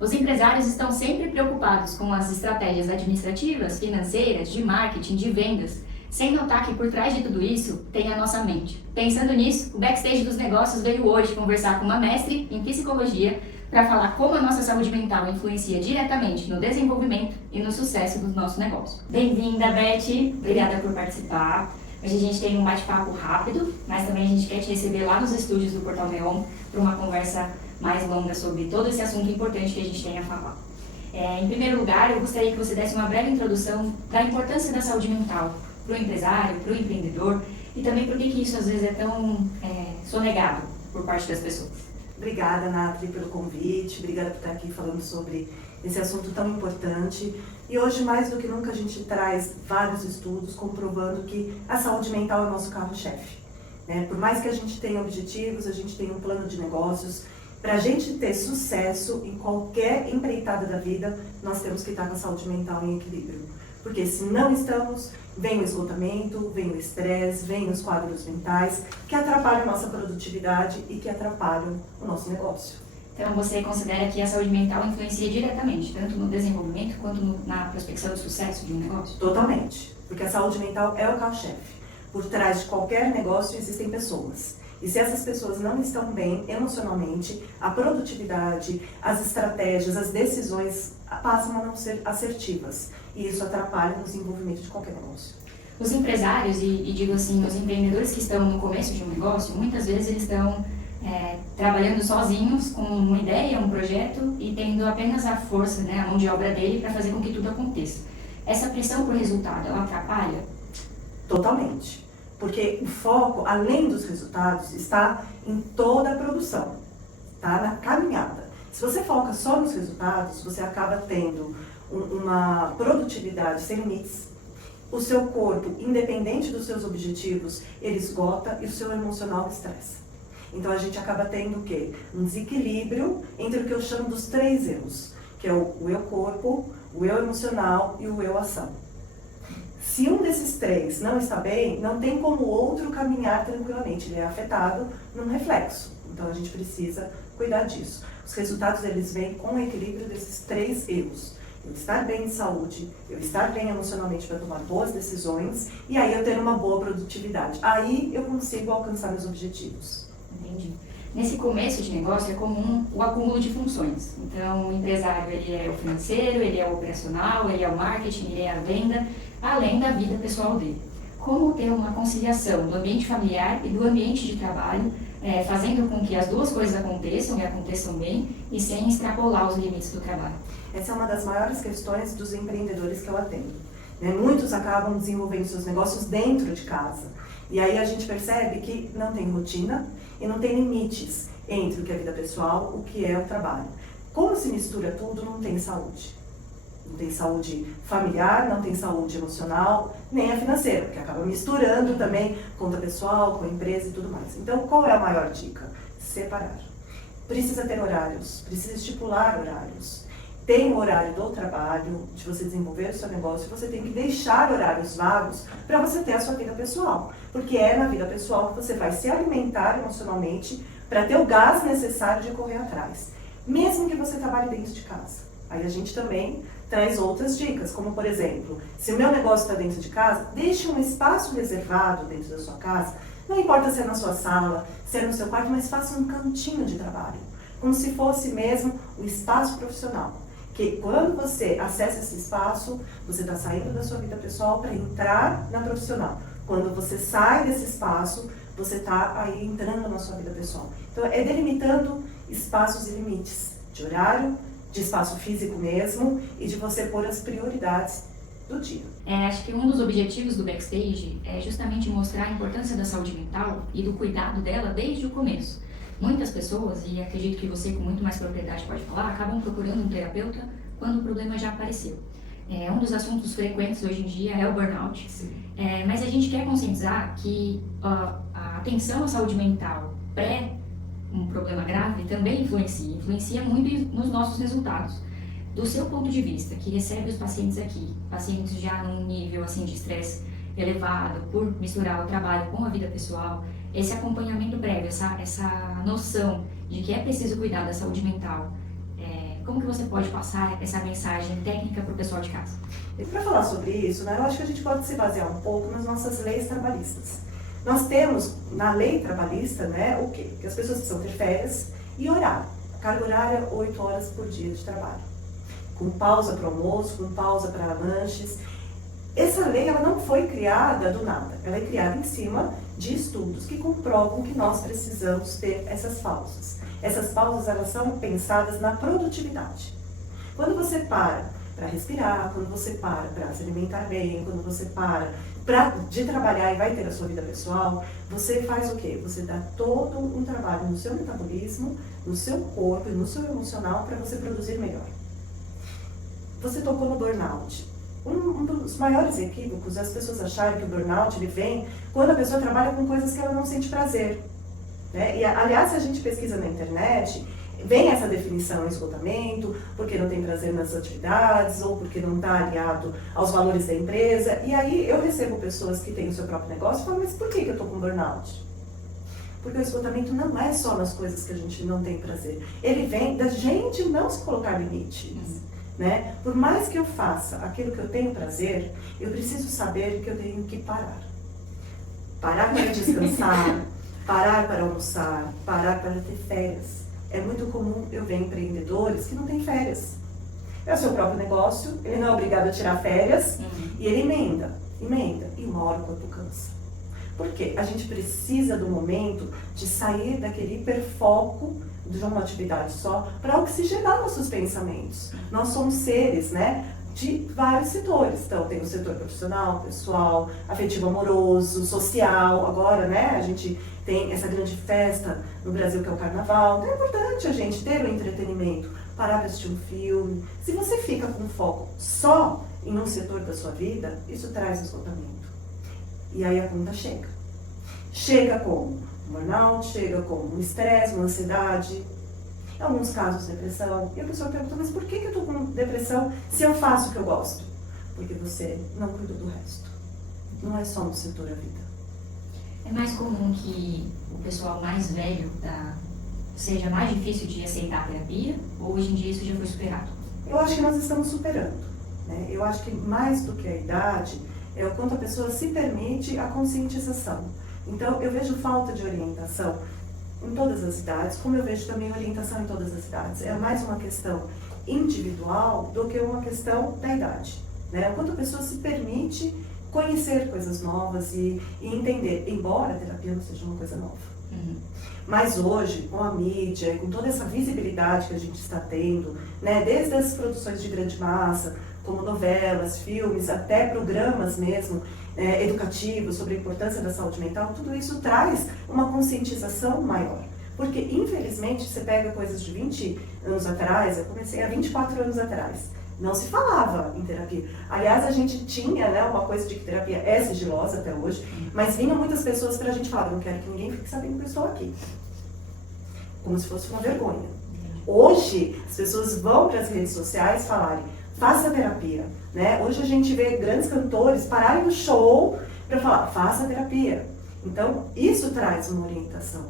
Os empresários estão sempre preocupados com as estratégias administrativas, financeiras, de marketing, de vendas, sem notar que por trás de tudo isso tem a nossa mente. Pensando nisso, o Backstage dos Negócios veio hoje conversar com uma mestre em psicologia para falar como a nossa saúde mental influencia diretamente no desenvolvimento e no sucesso do nosso negócio. Bem-vinda, Beth! Obrigada por participar. Hoje a gente tem um bate-papo rápido, mas também a gente quer te receber lá nos estúdios do Portal Neon para uma conversa mais longa sobre todo esse assunto importante que a gente tem a falar. Em primeiro lugar, eu gostaria que você desse uma breve introdução da importância da saúde mental para o empresário, para o empreendedor e também por que isso às vezes é tão sonegado por parte das pessoas. Obrigada, Nathalie, pelo convite, obrigada por estar aqui falando sobre esse assunto tão importante. E hoje, mais do que nunca, a gente traz vários estudos comprovando que a saúde mental é o nosso carro-chefe. Por mais que a gente tenha objetivos, a gente tenha um plano de negócios, para a gente ter sucesso em qualquer empreitada da vida, nós temos que estar com a saúde mental em equilíbrio. Porque se não estamos, vem o esgotamento, vem o estresse, vem os quadros mentais, que atrapalham a nossa produtividade e que atrapalham o nosso negócio. Então você considera que a saúde mental influencia diretamente, tanto no desenvolvimento quanto na prospecção do sucesso de um negócio? Totalmente, porque a saúde mental é o carro-chefe. Por trás de qualquer negócio existem pessoas. E se essas pessoas não estão bem emocionalmente, a produtividade, as estratégias, as decisões passam a não ser assertivas. E isso atrapalha no desenvolvimento de qualquer negócio. Os empresários, e digo assim, os empreendedores que estão no começo de um negócio, muitas vezes eles estão trabalhando sozinhos com uma ideia, um projeto e tendo apenas a força, a mão de obra dele para fazer com que tudo aconteça. Essa pressão por resultado, ela atrapalha? Totalmente. Porque o foco, além dos resultados, está em toda a produção, tá? Na caminhada. Se você foca só nos resultados, você acaba tendo uma produtividade sem limites. O seu corpo, independente dos seus objetivos, ele esgota e o seu emocional estressa. Então a gente acaba tendo o quê? Um desequilíbrio entre o que eu chamo dos 3 eus, que é o eu corpo, o eu emocional e o eu ação. Se um desses 3 não está bem, não tem como o outro caminhar tranquilamente, ele é afetado num reflexo. Então a gente precisa cuidar disso. Os resultados eles vêm com o equilíbrio desses 3 eus. Eu estar bem de saúde, eu estar bem emocionalmente para tomar boas decisões e aí eu ter uma boa produtividade. Aí eu consigo alcançar meus objetivos. Entendi. Nesse começo de negócio é comum o acúmulo de funções. Então o empresário ele é o financeiro, ele é o operacional, ele é o marketing, ele é a venda, além da vida pessoal dele. Como ter uma conciliação do ambiente familiar e do ambiente de trabalho, fazendo com que as duas coisas aconteçam e aconteçam bem e sem extrapolar os limites do trabalho? Essa é uma das maiores questões dos empreendedores que eu atendo. Muitos acabam desenvolvendo seus negócios dentro de casa. E aí a gente percebe que não tem rotina e não tem limites entre o que é vida pessoal, o que é o trabalho. Como se mistura tudo, não tem saúde. Não tem saúde familiar, não tem saúde emocional, nem a financeira, porque acaba misturando também conta pessoal, com empresa e tudo mais. Então, qual é a maior dica? Separar. Precisa ter horários, precisa estipular horários. Tem o horário do trabalho, de você desenvolver o seu negócio, você tem que deixar horários vagos para você ter a sua vida pessoal. Porque é na vida pessoal que você vai se alimentar emocionalmente para ter o gás necessário de correr atrás. Mesmo que você trabalhe dentro de casa. Aí a gente também traz outras dicas, como por exemplo, se o meu negócio está dentro de casa, deixe um espaço reservado dentro da sua casa. Não importa se é na sua sala, se é no seu quarto, mas faça um cantinho de trabalho. Como se fosse mesmo o espaço profissional. Que quando você acessa esse espaço, você está saindo da sua vida pessoal para entrar na profissional. Quando você sai desse espaço, você está aí entrando na sua vida pessoal. Então, é delimitando espaços e limites de horário, de espaço físico mesmo e de você pôr as prioridades do dia. Acho que um dos objetivos do Backstage é justamente mostrar a importância da saúde mental e do cuidado dela desde o começo. Muitas pessoas, e acredito que você com muito mais propriedade pode falar, acabam procurando um terapeuta quando o problema já apareceu. Um dos assuntos frequentes hoje em dia é o burnout, mas a gente quer conscientizar que a atenção à saúde mental pré um problema grave também influencia muito nos nossos resultados. Do seu ponto de vista, que recebe os pacientes aqui, pacientes já num nível assim de estresse elevado, por misturar o trabalho com a vida pessoal, esse acompanhamento prévio, essa noção de que é preciso cuidar da saúde mental, como que você pode passar essa mensagem técnica para o pessoal de casa? E para falar sobre isso, né, eu acho que a gente pode se basear um pouco nas nossas leis trabalhistas. Nós temos na lei trabalhista, né, o quê? Que as pessoas precisam ter férias e horário. Carga horária, 8 horas por dia de trabalho. Com pausa para almoço, com pausa para lanches. Essa lei ela não foi criada do nada. Ela é criada em cima de estudos que comprovam que nós precisamos ter essas pausas. Essas pausas elas são pensadas na produtividade. Quando você para respirar, quando você para se alimentar bem, quando você para de trabalhar e vai ter a sua vida pessoal, você faz o quê? Você dá todo um trabalho no seu metabolismo, no seu corpo e no seu emocional para você produzir melhor. Você tocou no burnout. Um dos maiores equívocos é as pessoas acharem que o burnout ele vem quando a pessoa trabalha com coisas que ela não sente prazer. Né? E, aliás, se a gente pesquisa na internet, vem essa definição esgotamento, porque não tem prazer nas atividades, ou porque não está aliado aos valores da empresa. E aí eu recebo pessoas que têm o seu próprio negócio e falam, mas por que eu estou com burnout? Porque o esgotamento não é só nas coisas que a gente não tem prazer. Ele vem da gente não se colocar limites. Né? Por mais que eu faça aquilo que eu tenho prazer, eu preciso saber que eu tenho que parar. Parar para descansar, parar para almoçar, parar para ter férias. É muito comum eu ver empreendedores que não têm férias. É o seu próprio negócio, ele não é obrigado a tirar férias e ele emenda, e uma hora o corpo cansa. Por quê? A gente precisa do momento de sair daquele hiperfoco de uma atividade só para oxigenar nossos pensamentos. Nós somos seres, né, de vários setores. Então, tem o setor profissional, pessoal, afetivo amoroso, social. Agora, né, a gente tem essa grande festa no Brasil que é o Carnaval. Então, é importante a gente ter o entretenimento, parar para assistir um filme. Se você fica com foco só em um setor da sua vida, isso traz esgotamento. E aí a conta chega. Chega como um burnout, chega como um estresse, uma ansiedade, em alguns casos depressão. E a pessoa pergunta, mas por que eu estou com depressão se eu faço o que eu gosto? Porque você não cuida do resto. Não é só no setor da vida. É mais comum que o pessoal mais velho seja mais difícil de aceitar a terapia? Ou hoje em dia isso já foi superado? Eu acho que nós estamos superando. Né? Eu acho que mais do que a idade, é o quanto a pessoa se permite a conscientização. Então, eu vejo falta de orientação em todas as idades, como eu vejo também orientação em todas as idades. É mais uma questão individual do que uma questão da idade. Né? O quanto a pessoa se permite conhecer coisas novas e entender, embora a terapia não seja uma coisa nova. Mas hoje, com a mídia, com toda essa visibilidade que a gente está tendo, né, desde as produções de grande massa, como novelas, filmes, até programas mesmo, educativos sobre a importância da saúde mental, tudo isso traz uma conscientização maior. Porque, infelizmente, você pega coisas de 20 anos atrás, eu comecei há 24 anos atrás, não se falava em terapia. Aliás, a gente tinha, né, uma coisa de que terapia é sigilosa até hoje, mas vinham muitas pessoas pra gente falar, não quero que ninguém fique sabendo que eu estou aqui. Como se fosse uma vergonha. Hoje, as pessoas vão para as redes sociais falarem, faça terapia. Né? Hoje a gente vê grandes cantores pararem no show para falar, faça terapia. Então, isso traz uma orientação.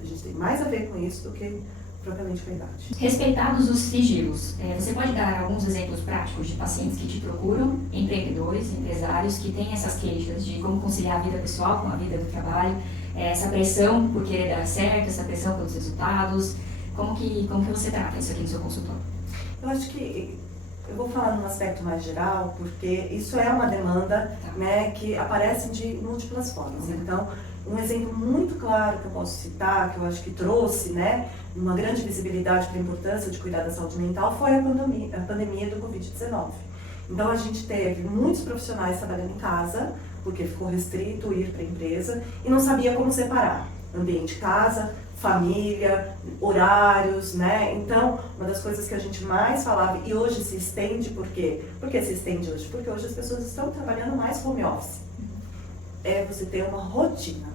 A gente tem mais a ver com isso do que propriamente com a idade. Respeitados os sigilos, você pode dar alguns exemplos práticos de pacientes que te procuram, empreendedores, empresários, que têm essas queixas de como conciliar a vida pessoal com a vida do trabalho, essa pressão por querer dar certo, essa pressão pelos resultados, como que você trata isso aqui no seu consultório? Eu acho que eu vou falar num aspecto mais geral, porque isso é uma demanda, né, que aparece de múltiplas formas. Então, um exemplo muito claro que eu posso citar, que eu acho que trouxe, né, uma grande visibilidade para a importância de cuidar da saúde mental, foi a pandemia do Covid-19. Então, a gente teve muitos profissionais trabalhando em casa, porque ficou restrito ir para a empresa, e não sabia como separar ambiente casa, família, horários, né? Então, uma das coisas que a gente mais falava, e hoje se estende, por quê? Por que se estende hoje? Porque hoje as pessoas estão trabalhando mais home office. É você ter uma rotina,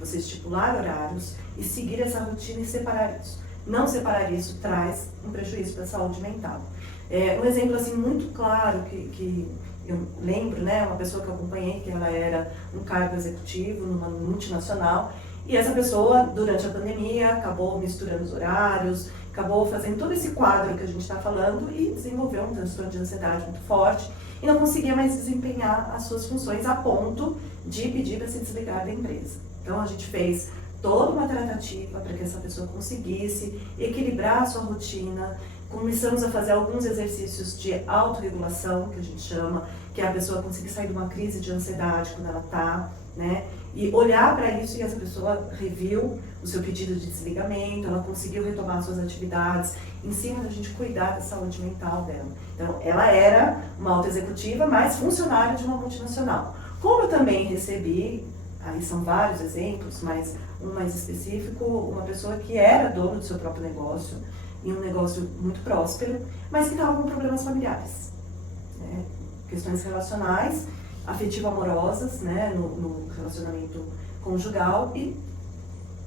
você estipular horários e seguir essa rotina e separar isso. Não separar isso traz um prejuízo para a saúde mental. Um exemplo assim muito claro que eu lembro, né? Uma pessoa que eu acompanhei, que ela era um cargo executivo numa multinacional, e essa pessoa, durante a pandemia, acabou misturando os horários, acabou fazendo todo esse quadro que a gente está falando e desenvolveu um transtorno de ansiedade muito forte e não conseguia mais desempenhar as suas funções a ponto de pedir para se desligar da empresa. Então a gente fez toda uma tratativa para que essa pessoa conseguisse equilibrar a sua rotina. Começamos a fazer alguns exercícios de autorregulação, que a gente chama, que é a pessoa conseguir sair de uma crise de ansiedade quando ela está, né? E olhar para isso e essa pessoa reviu o seu pedido de desligamento, ela conseguiu retomar suas atividades, em cima da gente cuidar da saúde mental dela. Então, ela era uma alta executiva, mas funcionária de uma multinacional. Como eu também recebi, aí são vários exemplos, mas um mais específico, uma pessoa que era dona do seu próprio negócio, e um negócio muito próspero, mas que estava com problemas familiares, né? Questões relacionais, afetivo-amorosas, né? no relacionamento conjugal, e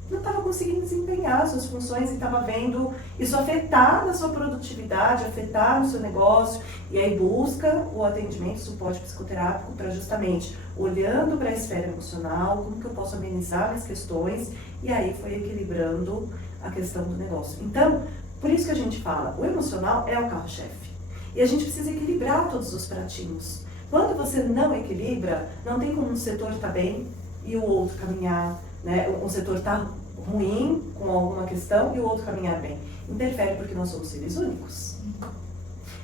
não estava conseguindo desempenhar suas funções e estava vendo isso afetar na sua produtividade, afetar no seu negócio, e aí busca o atendimento, o suporte psicoterápico para justamente, olhando para a esfera emocional, como que eu posso amenizar as questões, e aí foi equilibrando a questão do negócio. Então, por isso que a gente fala, o emocional é o carro-chefe. E a gente precisa equilibrar todos os pratinhos. Quando você não equilibra, não tem como um setor estar bem e o outro caminhar, né? Um setor está ruim com alguma questão e o outro caminhar bem. Interfere porque nós somos seres únicos.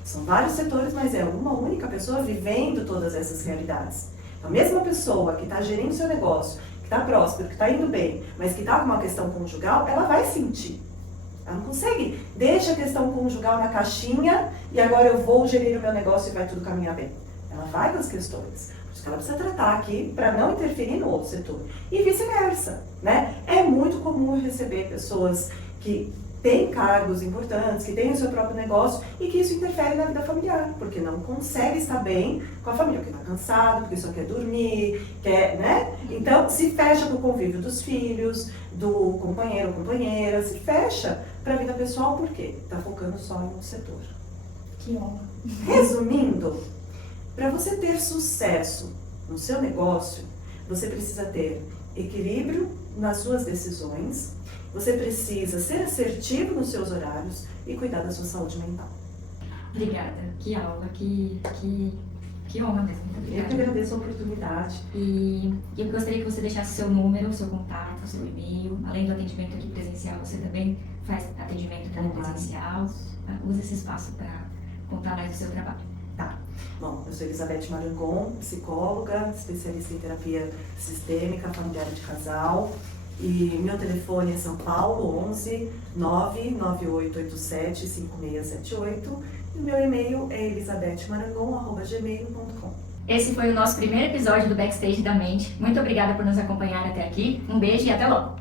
São vários setores, mas é uma única pessoa vivendo todas essas realidades. A mesma pessoa que está gerindo seu negócio, que está próspero, que está indo bem, mas que está com uma questão conjugal, ela vai sentir. Ela não consegue. Deixa a questão conjugal na caixinha e agora eu vou gerir o meu negócio e vai tudo caminhar bem. Ela vai com as questões. Por isso que ela precisa tratar aqui para não interferir no outro setor. E vice-versa, né? É muito comum eu receber pessoas que têm cargos importantes, que têm o seu próprio negócio e que isso interfere na vida familiar, porque não consegue estar bem com a família, porque está cansado, porque só quer dormir, quer, né? Então, se fecha para o convívio dos filhos, do companheiro ou companheira, se fecha para a vida pessoal, por quê? Está focando só em um setor. Que honra. Resumindo, para você ter sucesso no seu negócio, você precisa ter equilíbrio nas suas decisões, você precisa ser assertivo nos seus horários e cuidar da sua saúde mental. Obrigada. Que aula, que honra mesmo. Muito Eu obrigada. que agradeço a oportunidade. E eu gostaria que você deixasse seu número, seu contato, seu e-mail. Além do atendimento aqui presencial, você também faz atendimento também presencial. Use esse espaço para contar mais do seu trabalho. Tá. Bom, eu sou Elizabeth Marangon, psicóloga, especialista em terapia sistêmica, familiar de casal. E meu telefone é São Paulo, 11 99887 5678. E o meu e-mail é elisabethmarangon@gmail.com. Esse foi o nosso primeiro episódio do Backstage da Mente. Muito obrigada por nos acompanhar até aqui. Um beijo e até logo!